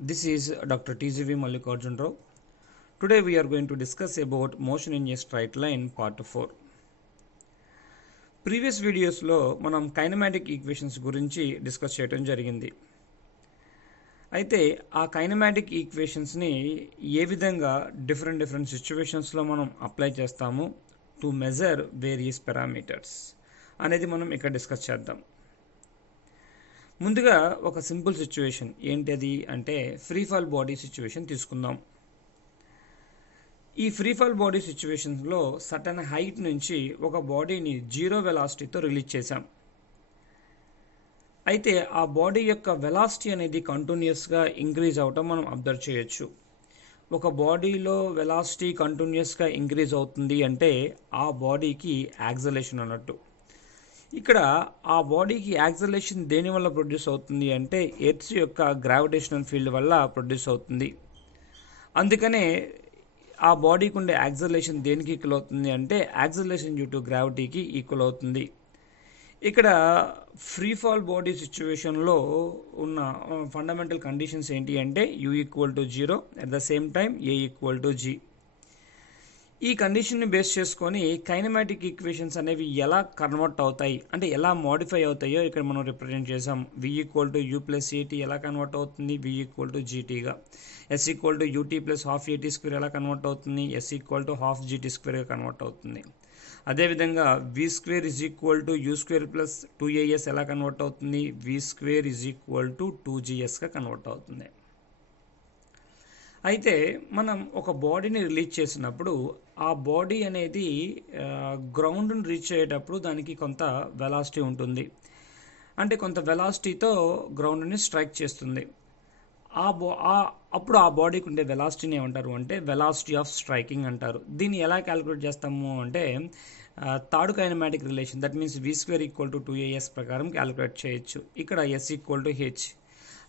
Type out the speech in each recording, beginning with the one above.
This is Dr. TGV Mallikarjun Rao. Today we are going to discuss about motion in a straight line part 4. Previous వీడియోస్లో మనం kinematic equations గురించి discuss చేయడం జరిగింది. అయితే ఆ kinematic ఈక్వేషన్స్ని ఏ విధంగా డిఫరెంట్ సిచ్యువేషన్స్లో మనం అప్లై చేస్తాము టు మెజర్ వేరియస్ పారామీటర్స్ అనేది మనం ఇక్కడ డిస్కస్ చేద్దాం. ముందుగా ఒక సింపుల్ సిచ్యువేషన్ ఏంటది అంటే ఫ్రీ ఫాల్ బాడీ సిచ్యువేషన్ తీసుకుందాం. ఈ ఫ్రీ ఫాల్ బాడీ సిచ్యువేషన్స్లో సర్టన్ హైట్ నుంచి ఒక బాడీని జీరో వెలాసిటీతో రిలీజ్ చేశాం. అయితే ఆ బాడీ యొక్క వెలాసిటీ అనేది కంటిన్యూస్గా ఇంక్రీజ్ అవటం మనం అబ్జర్వ్ చేయొచ్చు. ఒక బాడీలో వెలాసిటీ కంటిన్యూస్గా ఇంక్రీజ్ అవుతుంది అంటే ఆ బాడీకి యాక్సలేషన్ అన్నట్టు. ఇక్కడ ఆ బాడీకి యాక్సలేషన్ దేని వల్ల ప్రొడ్యూస్ అవుతుంది అంటే ఎర్త్ యొక్క గ్రావిటేషనల్ ఫీల్డ్ వల్ల ప్రొడ్యూస్ అవుతుంది. అందుకనే ఆ బాడీకి ఉండే యాక్సలేషన్ దేనికి ఈక్వల్ అవుతుంది అంటే యాక్సలేషన్ డ్యూ టు గ్రావిటీకి ఈక్వల్ అవుతుంది. ఇక్కడ ఫ్రీ ఫాల్ బాడీ సిచ్యువేషన్లో ఉన్న ఫండమెంటల్ కండిషన్స్ ఏంటి అంటే U equal to 0 at the same time A equal to G. ఈ కండిషన్ని బేస్ చేసుకొని కైనమాటిక్ ఈక్వేషన్స్ అనేవి ఎలా కన్వర్ట్ అవుతాయి అంటే ఎలా మోడిఫై అవుతాయో ఇక్కడ మనం రిప్రజెంట్ చేసాం. V equal to you plus at ఎలా కన్వర్ట్ అవుతుంది వి ఈక్వల్ టు జీటీగా, s equal to ut plus half at square ఎలా కన్వర్ట్ అవుతుంది s equal to half gt స్క్వేర్గా కన్వర్ట్ అవుతుంది. అదేవిధంగా v square is equal to u square plus 2as ఎలా convert అవుతుంది v square is equal to 2gs convert అవుతుంది. అయితే మనం ఒక బాడీని రిలీజ్ చేసినప్పుడు ఆ బాడీ అనేది గ్రౌండ్ని రీచ్ అయ్యేటప్పుడు దానికి కొంత వెలాసిటీ ఉంటుంది. అంటే కొంత వెలాసిటీతో గ్రౌండ్ని స్ట్రైక్ చేస్తుంది. అప్పుడు ఆ బాడీకి ఉండే వెలాసిటీని ఏమంటారు అంటే వెలాసిటీ ఆఫ్ స్ట్రైకింగ్ అంటారు. దీన్ని ఎలా క్యాలిక్యులేట్ చేస్తాము అంటే third kinematic relation that means V square equal to 2as ప్రకారం క్యాలిక్యులేట్ చేయొచ్చు. ఇక్కడ ఎస్ ఈక్వల్ టు హెచ్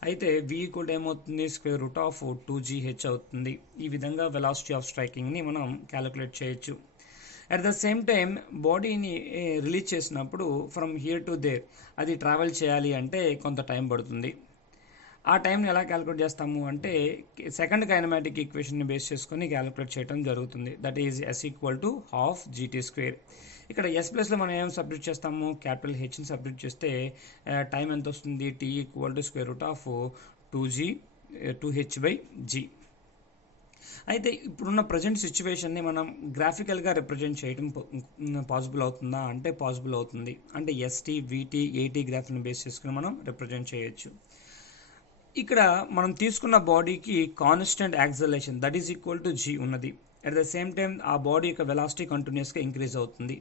అయితే వి ఈక్వల్ ఏమవుతుంది స్క్వేర్ రూట్ ఆఫ్ 2gh అవుతుంది. ఈ విధంగా వెలాసిటీ ఆఫ్ స్ట్రైకింగ్ని మనం క్యాలిక్యులేట్ చేయొచ్చు. అట్ ద సేమ్ టైం బాడీని రిలీజ్ చేసినప్పుడు ఫ్రమ్ హియర్ టు దేర్ అది ట్రావెల్ చేయాలి అంటే కొంత టైం పడుతుంది. ఆ టైంని ఎలా క్యాలిక్యులేట్ చేస్తాము అంటే సెకండ్ కైనమాటిక్ ఈక్వేషన్ని బేస్ చేసుకొని క్యాలిక్యులేట్ చేయడం జరుగుతుంది. That is S equal to half G T square. ఇక్కడ ఎస్ ప్లస్లో మనం ఏం సబ్స్టిట్యూట్ చేస్తాము క్యాపిటల్ హెచ్ని సబ్స్టిట్యూట్ చేస్తే టైం ఎంత వస్తుంది T equal to square root of 2h/g. అయితే ఇప్పుడున్న ప్రజెంట్ సిచ్యువేషన్ని మనం గ్రాఫికల్గా రిప్రజెంట్ చేయడం పాసిబుల్ అవుతుందా అంటే పాసిబుల్ అవుతుంది. అంటే ఎస్టీ వీటీ ఏటీ గ్రాఫ్ని బేస్ చేసుకుని మనం రిప్రజెంట్ చేయొచ్చు. ఇక్కడ మనం తీసుకున్న బాడీకి constant acceleration that is equal to g ఉన్నది. అట్ ద సేమ్ టైం ఆ బాడీ యొక్క వెలాసిటీ కంటిన్యూస్గా ఇంక్రీజ్ అవుతుంది.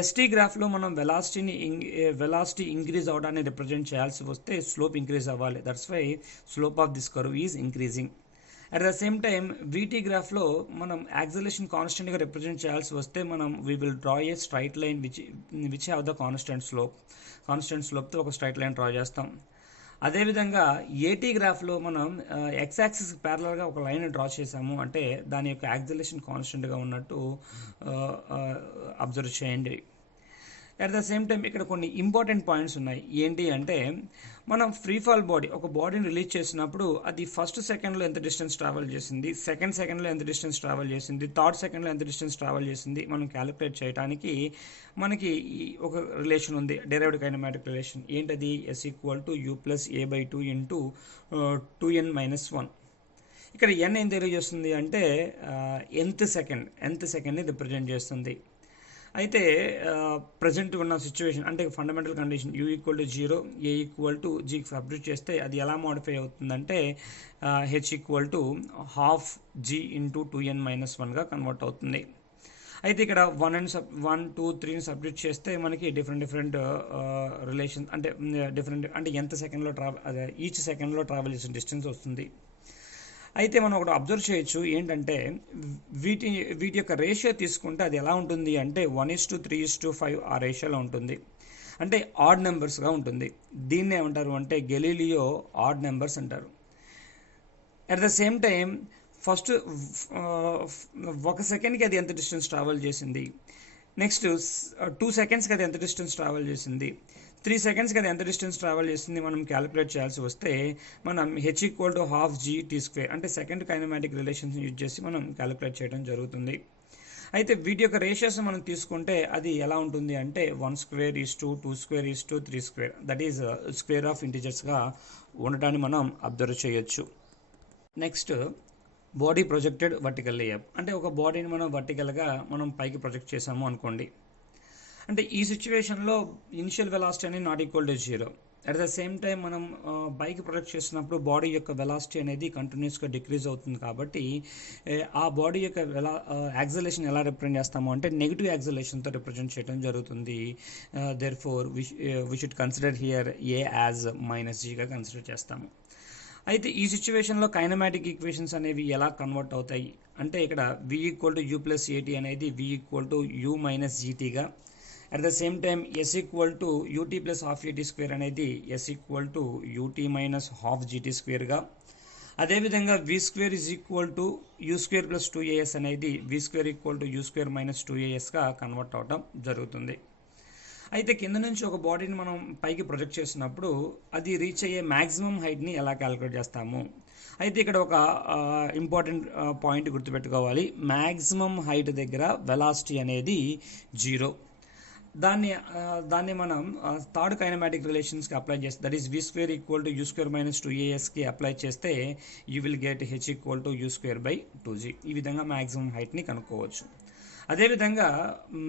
ఎస్టీ గ్రాఫ్లో మనం వెలాసిటీ ఇంక్రీజ్ అవడాన్ని రిప్రజెంట్ చేయాల్సి వస్తే స్లోప్ ఇంక్రీజ్ అవ్వాలి. That's why slope of this curve is increasing. At the same time vt గ్రాఫ్లో మనం యాక్సలేషన్ కాన్స్టెంట్గా రిప్రజెంట్ చేయాల్సి వస్తే మనం we will draw a straight line which have the constant స్లోప్తో ఒక స్ట్రైట్ లైన్ డ్రా చేస్తాం. అదేవిధంగా ఏటీ గ్రాఫ్లో మనం ఎక్స్ యాక్సిస్ ప్యారలల్గా ఒక లైన్ డ్రా చేసాము అంటే దాని యొక్క యాక్సలేషన్ కాన్స్టెంట్గా ఉన్నట్టు అబ్జర్వ్ చేయండి. అట్ ద సేమ్ టైం ఇక్కడ కొన్ని ఇంపార్టెంట్ పాయింట్స్ ఉన్నాయి. ఏంటి అంటే మనం ఫ్రీ ఫాల్ బాడీ ఒక బాడీని రిలీజ్ చేసినప్పుడు అది ఫస్ట్ సెకండ్లో ఎంత డిస్టెన్స్ ట్రావెల్ చేసింది, సెకండ్ సెకండ్లో ఎంత డిస్టెన్స్ ట్రావెల్ చేసింది, థర్డ్ సెకండ్లో ఎంత డిస్టెన్స్ ట్రావెల్ చేసింది మనం క్యాలిక్యులేట్ చేయడానికి మనకి ఒక రిలేషన్ ఉంది డెరైవ్డ్ కైనమాటిక్ రిలేషన్. ఏంటది S equal to you plus a/2 into 2n-1. ఇక్కడ ఎన్ ఏం తెలియజేస్తుంది అంటే nth సెకండ్ని రిప్రజెంట్ చేస్తుంది. అయితే ప్రజెంట్ ఉన్న సిచ్యువేషన్ అంటే fundamental condition u equal to 0 a equal to జీకి సబ్స్టిట్యూట్ చేస్తే అది ఎలా మోడిఫై అవుతుందంటే h equal to half g into 2n-1గా కన్వర్ట్ అవుతుంది. అయితే ఇక్కడ 1 2 3ని సబ్స్టిట్యూట్ చేస్తే మనకి డిఫరెంట్ రిలేషన్ అంటే ఎంత సెకండ్లో ఈచ్ సెకండ్లో ట్రావెల్ చేసిన డిస్టెన్స్ వస్తుంది. అయితే మనం ఒకటి అబ్జర్వ్ చేయొచ్చు ఏంటంటే వీటి యొక్క రేషియో తీసుకుంటే అది ఎలా ఉంటుంది అంటే 1:3:5 ఆ రేషియోలో ఉంటుంది. అంటే ఆడ్ నెంబర్స్గా ఉంటుంది. దీన్ని ఏమంటారు అంటే గెలీలియో ఆడ్ నెంబర్స్ అంటారు. At the same time first 1 సెకండ్కి అది ఎంత డిస్టెన్స్ ట్రావెల్ చేసింది, నెక్స్ట్ 2 సెకండ్స్కి అది ఎంత డిస్టెన్స్ ట్రావెల్ చేసింది, 3 సెకండ్స్కి అది ఎంత డిస్టెన్స్ ట్రావెల్ చేస్తుంది మనం క్యాలిక్యులేట్ చేయాల్సి వస్తే మనం h equal to half gt square అంటే సెకండ్ కైనమాటిక్ రిలేషన్స్ యూజ్ చేసి మనం క్యాలిక్యులేట్ చేయడం జరుగుతుంది. అయితే వీటి యొక్క రేషియోస్ మనం తీసుకుంటే అది ఎలా ఉంటుంది అంటే 1 square is to 2 square is to 3 square, that is square of ఇంటిజర్స్గా ఉండటాన్ని మనం అబ్జర్వ్ చేయొచ్చు. Next body projected vertically up అంటే ఒక బాడీని మనం వర్టికల్గా మనం పైకి ప్రొజెక్ట్ చేసాము అనుకోండి. అంటే ఈ సిచ్యువేషన్లో ఇనిషియల్ వెలాసిటీ అనేది not equal to 0. At the same time మనం బైక్ ప్రొజెక్ట్ చేసినప్పుడు బాడీ యొక్క వెలాసిటీ అనేది కంటిన్యూస్గా డిక్రీజ్ అవుతుంది కాబట్టి ఆ బాడీ యొక్క యాక్సలేషన్ ఎలా రిప్రజెంట్ చేస్తాము అంటే నెగిటివ్ యాక్సలేషన్తో రిప్రజెంట్ చేయడం జరుగుతుంది. Therefore we should consider here a as -gగా కన్సిడర్ చేస్తాము. అయితే ఈ సిచ్యువేషన్లో కైనమాటిక్ ఈక్వేషన్స్ అనేవి ఎలా కన్వర్ట్ అవుతాయి అంటే ఇక్కడ v equal to u plus at అనేది v equal to u minus gtగా, at the same time s equal to ut plus half at square అనేది s equal to ut minus half gt స్క్వేర్గా, అదేవిధంగా v square is equal to u స్క్వేర్ plus 2as అనేది v square equal to u square minus 2asగా convert అవటం జరుగుతుంది. అయితే కింద నుంచి ఒక బాడీని మనం పైకి ప్రొజెక్ట్ చేసినప్పుడు అది రీచ్ అయ్యే మ్యాక్సిమం హైట్ని ఎలా క్యాలిక్యులేట్ చేస్తాము. అయితే ఇక్కడ ఒక ఇంపార్టెంట్ పాయింట్ గుర్తుపెట్టుకోవాలి. మ్యాక్సిమం హైట్ దగ్గర వెలాసిటీ అనేది 0. దాన్ని మనం థర్డ్ కైనమాటిక్ రిలేషన్స్కి అప్లై చేస్తే that is v square equal to u square minus 2asకి అప్లై చేస్తే you will get h equal to u square by 2g. ఈ విధంగా మ్యాక్సిమం హైట్ని కనుక్కోవచ్చు. అదేవిధంగా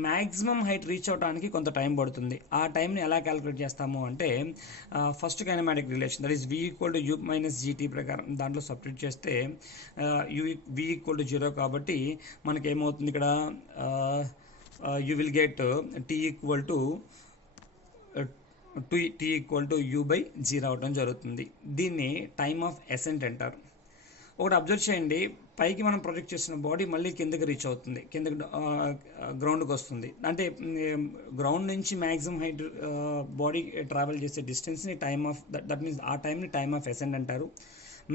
మ్యాక్సిమం హైట్ రీచ్ అవడానికి కొంత టైం పడుతుంది. ఆ టైంని ఎలా క్యాలిక్యులేట్ చేస్తాము అంటే first kinematic relation that is v equal to u minus gt ప్రకారం దాంట్లో సబ్స్టిట్యూట్ చేస్తే v ఈక్వల్ టు 0 కాబట్టి మనకి ఏమవుతుంది ఇక్కడ you will get t equal to u by 0 అవడం జరుగుతుంది. దీన్ని టైమ్ ఆఫ్ అసెంట్ అంటారు. ఒకటి అబ్జర్వ్ చేయండి, పైకి మనం ప్రొజెక్ట్ చేసిన బాడీ మళ్ళీ కిందకి రీచ్ అవుతుంది, కిందకి గ్రౌండ్కి వస్తుంది. అంటే గ్రౌండ్ నుంచి మ్యాక్సిమం హైట్ బాడీ ట్రావెల్ చేసే డిస్టెన్స్ని టైమ్ ఆఫ్ దట్ మీన్స్ ఆ టైంని టైమ్ ఆఫ్ అసెంట్ అంటారు.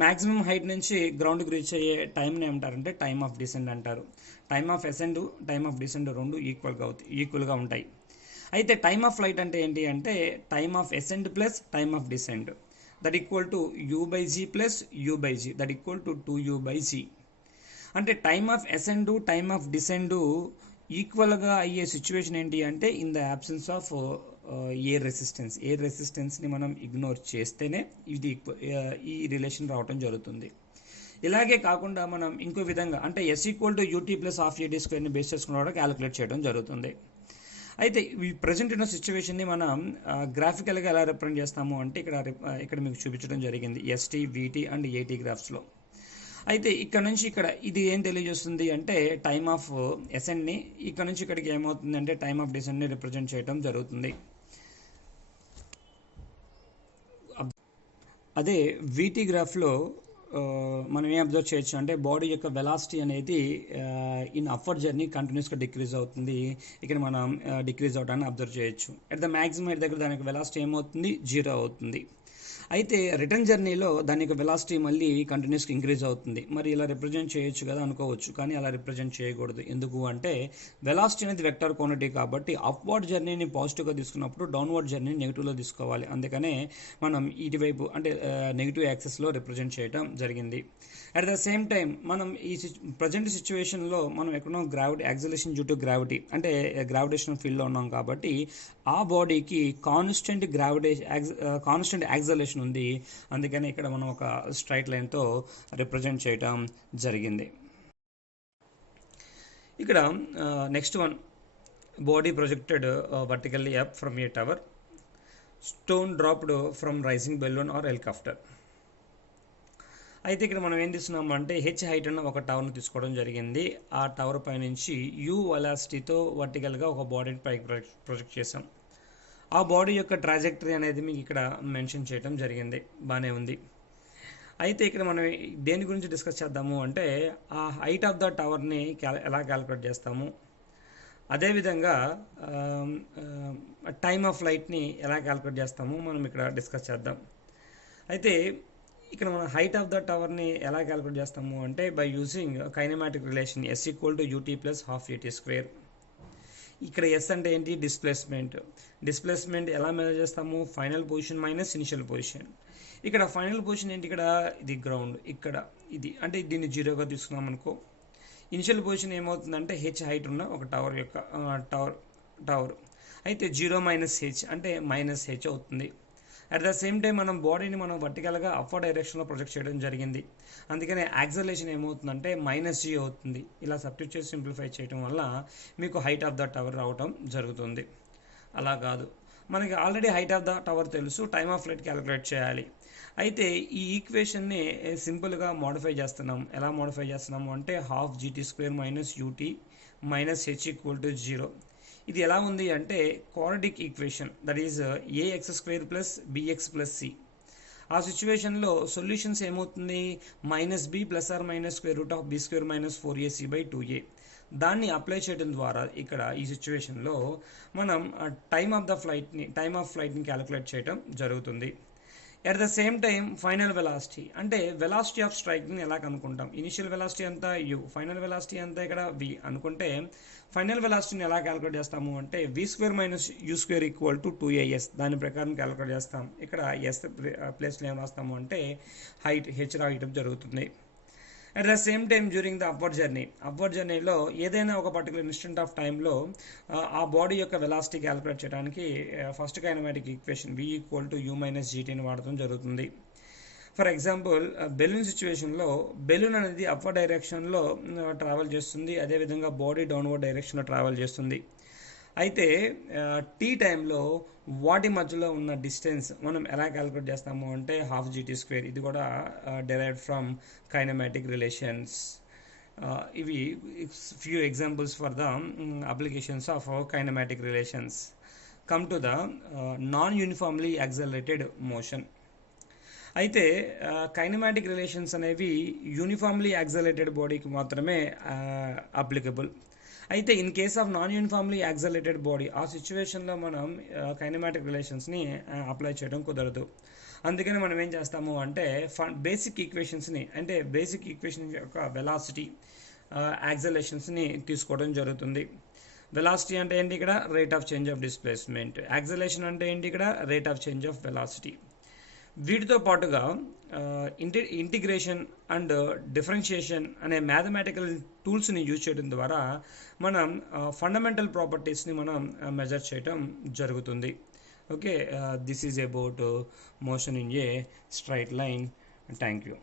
మ్యాక్సిమం హైట్ నుంచి గ్రౌండ్కి రీచ్ అయ్యే టైంని ఏమంటారంటే టైమ్ ఆఫ్ డిసెంట్ అంటారు. Time of ascent time of descent రెండు ఈక్వల్గా ఉంటాయి. అయితే టైమ్ ఆఫ్ ఫ్లైట్ అంటే ఏంటి అంటే time of ascent plus time of descent that equal to u by g plus u by g that equal to 2u by g. అంటే time of ascend time of descend ఈక్వల్గా అయ్యే situation ఏంటి అంటే in the absence of air రెసిస్టెన్స్ని మనం ignore చేస్తేనే ఇది ఈ రిలేషన్ రావటం జరుగుతుంది. ఇలాగే కాకుండా మనం ఇంకో విధంగా అంటే s equal to ut plus half at స్క్వేర్ని బేస్ చేసుకుని కూడా క్యాలిక్యులేట్ చేయడం జరుగుతుంది. అయితే ఈ ప్రజెంట్ ఉన్న సిచ్యువేషన్ని మనం గ్రాఫికల్గా ఎలా రిప్రజెంట్ చేస్తాము అంటే ఇక్కడ మీకు చూపించడం జరిగింది ST, VT అండ్ AT గ్రాఫ్స్లో. అయితే ఇక్కడ నుంచి ఇది ఏం తెలియజేస్తుంది అంటే టైమ్ ఆఫ్ అసెంట్ని, ఇక్కడ నుంచి ఇక్కడికి ఏమవుతుంది అంటే టైమ్ ఆఫ్ డిసెంట్ని రిప్రజెంట్ చేయడం జరుగుతుంది. అదే VT గ్రాఫ్లో మనం ఏం అబ్జర్వ్ చేయొచ్చు అంటే బాడీ యొక్క వెలాసిటీ అనేది ఇన్ అప్వర్డ్ జర్నీ కంటిన్యూస్గా డిక్రీజ్ అవుతుంది. ఇక్కడ మనం డిక్రీజ్ అవడాన్ని అబ్జర్వ్ చేయొచ్చు. అట్ ద మ్యాక్సిమం హైట్ దగ్గర దానికి వెలాసిటీ ఏమవుతుంది 0 అవుతుంది. అయితే రిటర్న్ జర్నీలో దాని యొక్క వెలాసిటీ మళ్ళీ కంటిన్యూస్గా ఇంక్రీజ్ అవుతుంది. మరి ఇలా రిప్రజెంట్ చేయొచ్చు కదా అనుకోవచ్చు, కానీ అలా రిప్రజెంట్ చేయకూడదు. ఎందుకు అంటే వెలాసిటీ అనేది వెక్టర్ క్వాంటిటీ కాబట్టి అప్వర్డ్ జర్నీని పాజిటివ్గా తీసుకున్నప్పుడు డౌన్వర్డ్ జర్నీని నెగిటివ్లో తీసుకోవాలి. అందుకనే మనం ఇటువైపు అంటే నెగిటివ్ యాక్సెస్లో రిప్రజెంట్ చేయడం జరిగింది. అట్ ద సేమ్ టైం మనం ఈ ప్రజెంట్ సిచ్యువేషన్లో మనం ఎక్కడో యాక్సిలరేషన్ డ్యూ టు గ్రావిటీ అంటే గ్రావిటేషనల్ ఫీల్డ్లో ఉన్నాం కాబట్టి ఆ బాడీకి కాన్స్టెంట్ యాక్సిలరేషన్ ఉంది. అందుకని ఇక్కడ మనం ఒక స్ట్రైట్ లైన్తో రిప్రజెంట్ చేయడం జరిగింది. ఇక్కడ next one body projected vertically up from a tower, stone dropped from rising balloon or helicopter. అయితే ఇక్కడ మనం ఏం తీసుకున్నాము అంటే h హైట్ అన్న ఒక టవర్ను తీసుకోవడం జరిగింది. ఆ టవర్ పై నుంచి u వెలాసిటీతో వర్టికల్గా ఒక బాడీని పైకి ప్రొజెక్ట్ చేసాం. ఆ బాడీ యొక్క ట్రాజెక్టరీ అనేది మీకు ఇక్కడ మెన్షన్ చేయడం జరిగింది, బాగానే ఉంది. అయితే ఇక్కడ మనం దేని గురించి డిస్కస్ చేద్దాము అంటే ఆ హైట్ ఆఫ్ ద టవర్ని ఎలా క్యాలిక్యులేట్ చేస్తాము, అదేవిధంగా టైమ్ ఆఫ్ ఫ్లైట్ని ఎలా క్యాలిక్యులేట్ చేస్తాము మనం ఇక్కడ డిస్కస్ చేద్దాం. అయితే ఇక్కడ మనం హైట్ ఆఫ్ ద టవర్ని ఎలా క్యాలిక్యులేట్ చేస్తాము అంటే by using kinematic relation s equal to ut plus half at square. ఇక్కడ ఎస్ అంటే ఏంటి, డిస్ప్లేస్మెంట్. డిస్ప్లేస్మెంట్ ఎలా మెజర్ చేస్తాము, final position minus initial position. ఇక్కడ ఫైనల్ పొజిషన్ ఏంటి, ఇక్కడ ఇది గ్రౌండ్, ఇక్కడ ఇది అంటే దీన్ని జీరోగా తీసుకున్నాం అనుకో. ఇనిషియల్ పొజిషన్ ఏమవుతుందంటే హెచ్ హైట్ ఉన్న ఒక టవర్ యొక్క టవర్ అయితే 0 మైనస్ హెచ్ అంటే మైనస్ హెచ్ అవుతుంది. అట్ ద సేమ్ టైం మనం బాడీని మనం వర్టికల్గా అప్వర్డ్ డైరెక్షన్లో ప్రొజెక్ట్ చేయడం జరిగింది. అందుకనే యాక్సలరేషన్ ఏమవుతుందంటే మైనస్ జీ అవుతుంది. ఇలా సబ్స్టిట్యూట్ చేసి సింప్లిఫై చేయడం వల్ల మీకు హైట్ ఆఫ్ ద టవర్ రావడం జరుగుతుంది. అలా కాదు, మనకి already height of the tower తెలుసు, టైమ్ ఆఫ్ ఫ్లైట్ క్యాలిక్యులేట్ చేయాలి. అయితే ఈ ఈక్వేషన్ని సింపుల్గా మోడిఫై చేస్తున్నాం. ఎలా మోడిఫై చేస్తున్నాము అంటే half G T square minus U T minus H equal to 0. ఇది ఎలా ఉంది అంటే quadratic equation, that is A X square plus B X plus C. ఆ సిచ్యువేషన్లో సొల్యూషన్స్ ఏమవుతుంది, minus B plus or minus square root of B square minus 4ac/2a. దాన్ని apply చేయడం ద్వారా ఇక్కడ ఈ సిచ్యువేషన్లో మనం టైమ్ ఆఫ్ ఫ్లైట్ని క్యాలిక్యులేట్ చేయడం జరుగుతుంది. At the same time final velocity అంటే వెలాసిటీ ఆఫ్ స్ట్రైక్ని ఎలా కనుక్కుంటాం, ఇనిషియల్ వెలాసిటీ అంతా యూ, ఫైనల్ వెలాసిటీ అంతా ఇక్కడ వి అనుకుంటే ఫైనల్ వెలాసిటీని ఎలా క్యాలిక్యులేట్ చేస్తాము అంటే v square minus u square equal to 2as. దాని ప్రకారం క్యాలిక్యులేట్ చేస్తాం. ఇక్కడ ఎస్ ప్లేస్లో ఏం రాస్తాము అంటే హైట్ హెచ్ రాయటం జరుగుతుంది. At the same time during the upward జర్నీలో ఏదైనా ఒక పర్టికులర్ ఇన్స్టెంట్ ఆఫ్ టైంలో ఆ బాడీ యొక్క వెలాసిటీ క్యాలిక్యులేట్ చేయడానికి first kinematic equation v equal to u minus జీటీని వాడటం జరుగుతుంది. ఫర్ ఎగ్జాంపుల్ బెలూన్ సిచ్యువేషన్లో బెలూన్ అనేది అప్వర్డ్ డైరెక్షన్లో ట్రావెల్ చేస్తుంది, అదేవిధంగా బాడీ డౌన్వర్డ్ డైరెక్షన్లో ట్రావెల్ చేస్తుంది. అయితే టీ టైంలో వాటి మధ్యలో ఉన్న డిస్టెన్స్ మనం ఎలా క్యాలిక్యులేట్ చేస్తాము అంటే హాఫ్ జీటీ స్క్వేర్. ఇది కూడా డెరైవ్డ్ ఫ్రమ్ కైనమాటిక్ రిలేషన్స్. ఇవి few examples for the applications of kinematic relations. Come to the non uniformly accelerated motion. అయితే కైనమాటిక్ రిలేషన్స్ అనేవి యూనిఫామ్లీ యాక్సలరేటెడ్ బాడీకి మాత్రమే అప్లికబుల్. అయితే in case of non uniformly accelerated body ఆ సిచ్యువేషన్లో మనం kinematic రిలేషన్స్ని apply చేయడం కుదరదు. అందుకని మనం ఏం చేస్తాము అంటే బేసిక్ ఈక్వేషన్ యొక్క వెలాసిటీ యాక్సలేషన్స్ని తీసుకోవడం జరుగుతుంది. వెలాసిటీ అంటే ఏంటి, ఇక్కడ rate of change of displacement. Acceleration అంటే ఏంటి, ఇక్కడ rate of change of velocity. వీటితో పాటుగా ఇంటిగ్రేషన్ అండ్ డిఫరెన్షియేషన్ అనే మ్యాథమెటికల్ టూల్స్ని యూజ్ చేయడం ద్వారా మనం ఫండమెంటల్ ప్రాపర్టీస్ని మనం మెజర్ చేయడం జరుగుతుంది. Okay, this is about motion in a straight line. Thank you.